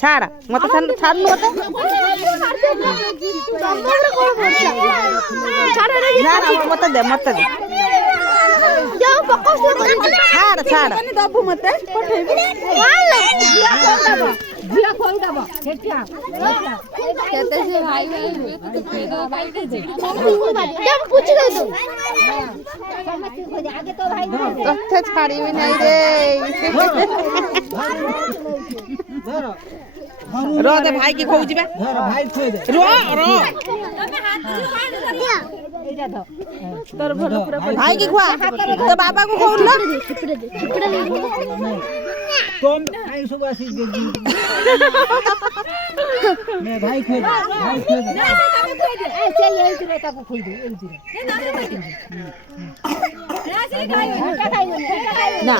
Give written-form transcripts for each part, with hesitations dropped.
छाड़ मत छाड़ मत दे मत दे छाड़ छाड़ दबु मत छाड़ी भी नहीं रे रो दे भाई की खोज बे भाई खोज दे रो रो तोर भलो भाई की खुआ तो बाबा को खोल लो कौन भाई सब आशीष दे दी मैं भाई खोज ऐसे यही रे ताको खोल दे ना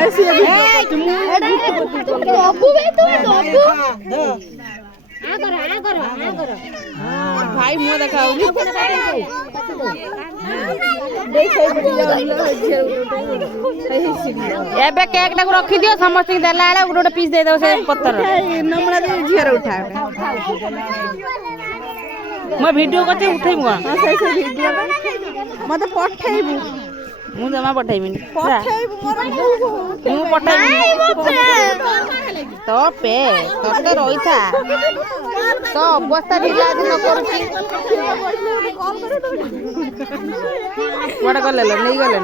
ऐसे बाबू बे तू बाबू आ करो भाई मुंह दिखाओ एबे केक टाको रखी दियो समस्त देला आले गोटे पीस दे दो से पत्थर नमणा दे झियर उठा मैं वीडियो करते उठेइबो से वीडियो मते पठेइबो मु जमा पठाइबिनी पठाइबो मोर मु पठाइबिनी तो पे तते रहिथा तो अवस्था ढिला दिन करूची बड़ा गले नहीं गले